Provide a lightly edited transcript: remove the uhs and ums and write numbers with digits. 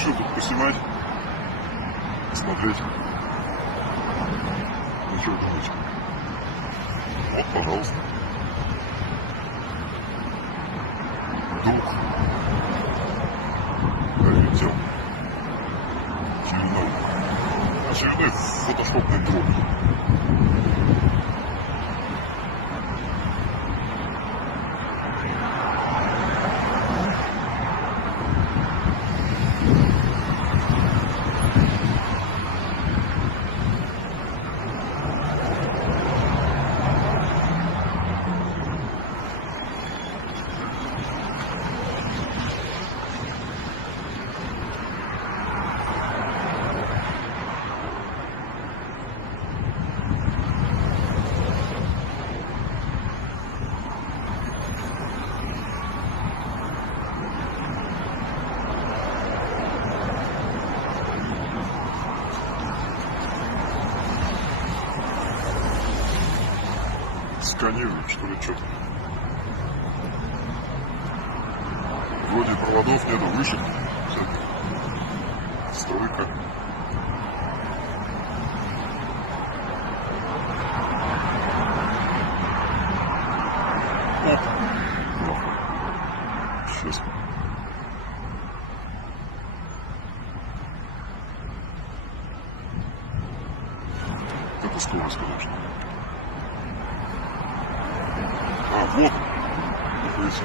решил тут поснимать, посмотреть. Ну что вы думаете? Вот, пожалуйста. Вдруг прилетел очередной фотошопный дроп. Сканируют, что ли, что-то. Вроде проводов нету, выше. Стройка. О, плохо. Сейчас. Это скорость, конечно. А, вот. Находится.